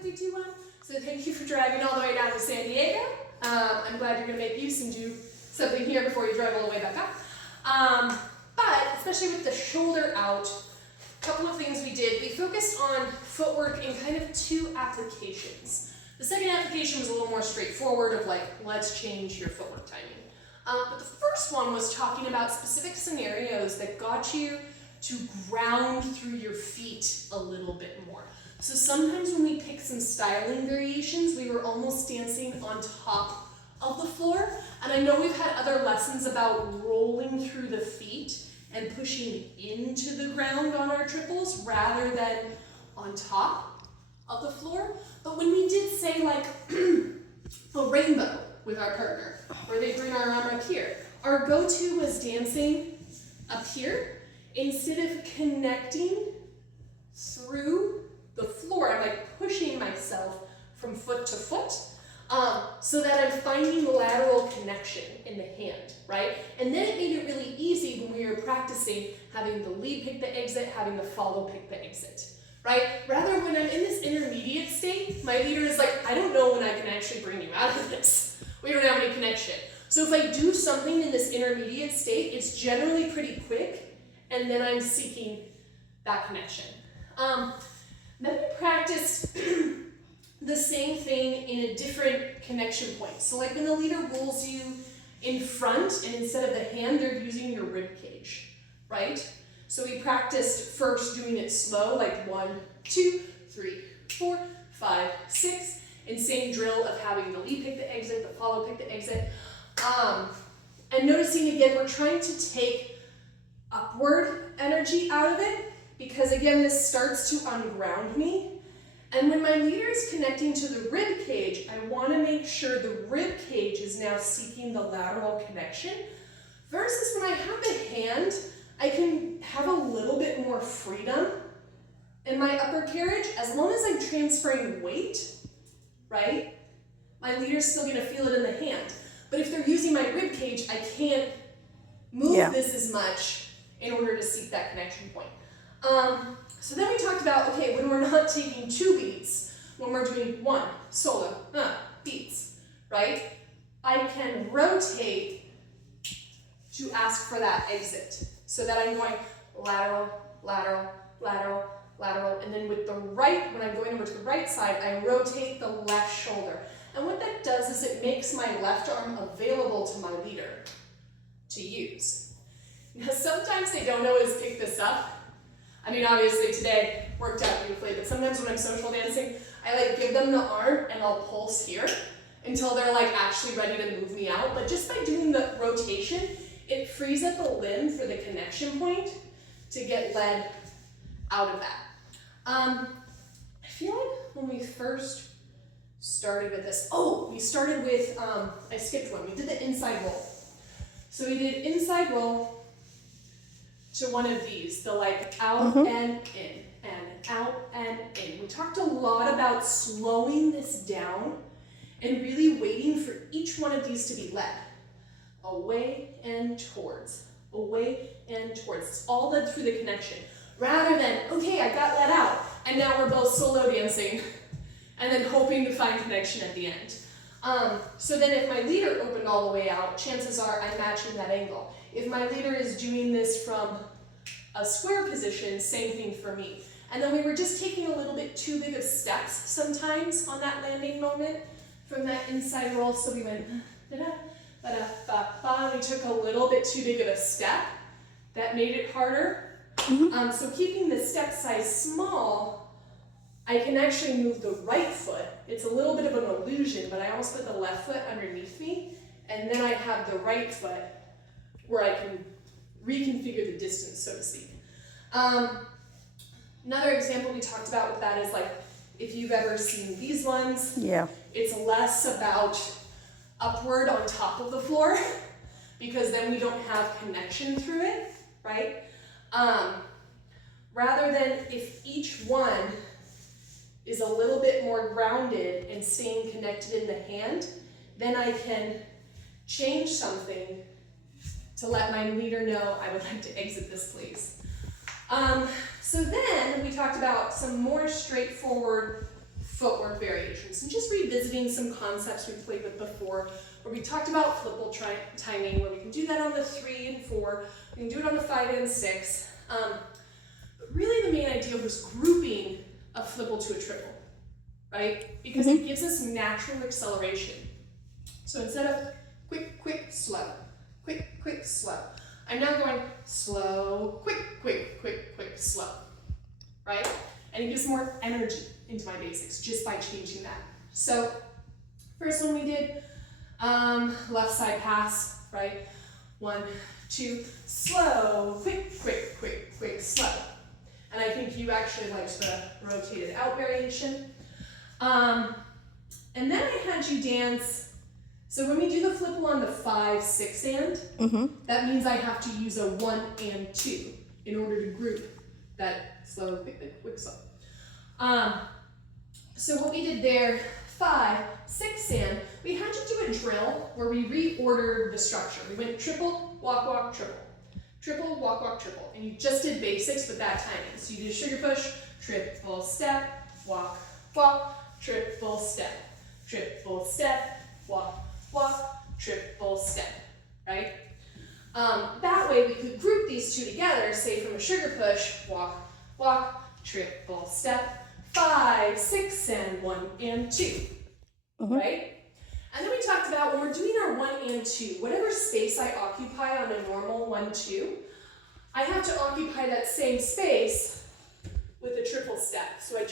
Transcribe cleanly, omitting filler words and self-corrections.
3, 2, 1. So thank you for driving all the way down to San Diego. I'm glad you're going to make use and do something here before you drive all the way back up. But especially with the shoulder out, a couple of things we did. We focused on footwork in kind of 2 applications. The second application was a little more straightforward of like, let's change your footwork timing. But the first one was talking about specific scenarios that got you to ground through your feet a little bit more. So sometimes when we picked some styling variations, we were almost dancing on top of the floor. And I know we've had other lessons about rolling through the feet and pushing into the ground on our triples rather than on top of the floor. But when we did say like a rainbow with our partner, where they bring our arm up here, our go-to was dancing up here instead of connecting through the floor. I'm like pushing myself from foot to foot so that I'm finding the lateral connection in the hand, right? And then it made it really easy when we were practicing having the lead pick the exit, having the follow pick the exit, right? Rather, when I'm in this intermediate state, my leader is like, I don't know when I can actually bring you out of this. We don't have any connection. So if I do something in this intermediate state, it's generally pretty quick, and then I'm seeking that connection. Then we practiced the same thing in a different connection point. So like when the leader rolls you in front, and instead of the hand, they're using your rib cage, right? So we practiced first doing it slow, like 1, 2, 3, 4, 5, 6, and same drill of having the lead pick the exit, the follow pick the exit. And noticing again, we're trying to take upward energy out of it, because again, this starts to unground me. And when my leader is connecting to the rib cage, I want to make sure the rib cage is now seeking the lateral connection. Versus when I have the hand, I can have a little bit more freedom in my upper carriage as long as I'm transferring weight, right? My leader's still going to feel it in the hand. But if they're using my rib cage, I can't move this as much in order to seek that connection point. So then we talked about, okay, when we're not taking 2 beats, when we're doing 1 solo beats, right? I can rotate to ask for that exit so that I'm going lateral, lateral, lateral, lateral, and then with the right, when I'm going over to the right side, I rotate the left shoulder. And what that does is it makes my left arm available to my leader to use. Now sometimes they don't always pick this up. I mean, obviously today worked out beautifully, but sometimes when I'm social dancing, I like give them the arm and I'll pulse here until they're like actually ready to move me out. But just by doing the rotation, it frees up a limb for the connection point to get led out of that. I feel like when we first started with this, we started with, I skipped one, we did the inside roll. So we did inside roll to one of these, the like out and in, and out and in. We talked a lot about slowing this down and really waiting for each one of these to be led. Away and towards, away and towards. It's all led through the connection. Rather than, okay, I got let out, and now we're both solo dancing, and then hoping to find connection at the end. So then if my leader opened all the way out, chances are I'm matching that angle. If my leader is doing this from a square position, same thing for me. And then we were just taking a little bit too big of steps sometimes on that landing moment from that inside roll. So we went da-da, ba-da, ba-ba. We took a little bit too big of a step. That made it harder. So keeping the step size small, I can actually move the right foot. It's a little bit of an illusion, but I almost put the left foot underneath me, and then I have the right foot where I can reconfigure the distance, so to speak. Another example we talked about with that is like, if you've ever seen these ones, it's less about upward on top of the floor, because then we don't have connection through it, right? Rather than if each one is a little bit more grounded and staying connected in the hand, then I can change something to let my leader know I would like to exit this, please. So then we talked about some more straightforward footwork variations and just revisiting some concepts we played with before, where we talked about flipple timing, where we can do that on the 3 and 4, we can do it on the 5 and 6. But really the main idea was grouping a flipple to a triple, right? Because it gives us natural acceleration. So instead of quick, quick, slow, quick, quick, slow, I'm now going slow, quick, quick, quick, quick, slow, right? And it gives more energy into my basics just by changing that. So first one we did, left side pass, right? 1, 2, slow, quick, quick, quick, quick, slow. And I think you actually liked the rotated out variation. And then I had you dance. So when we do the flipple on the 5, 6 and, that means I have to use a 1 and 2 in order to group that slow, quick, quick, quick, slow. So what we did there, 5, 6 and, we had to do a drill where we reordered the structure. We went triple, walk, walk, triple. Triple, walk, walk, triple. And you just did basics with that timing. So you did a sugar push, triple step, walk, walk, triple step, walk, walk, triple step, right? That way we could group these two together, say from a sugar push, walk, walk, triple step, 5, 6 and 1 and 2, right? And then we talked about when we're doing our 1 and 2, whatever space I occupy on a normal 1, 2, I have to occupy that same space with a triple step. So I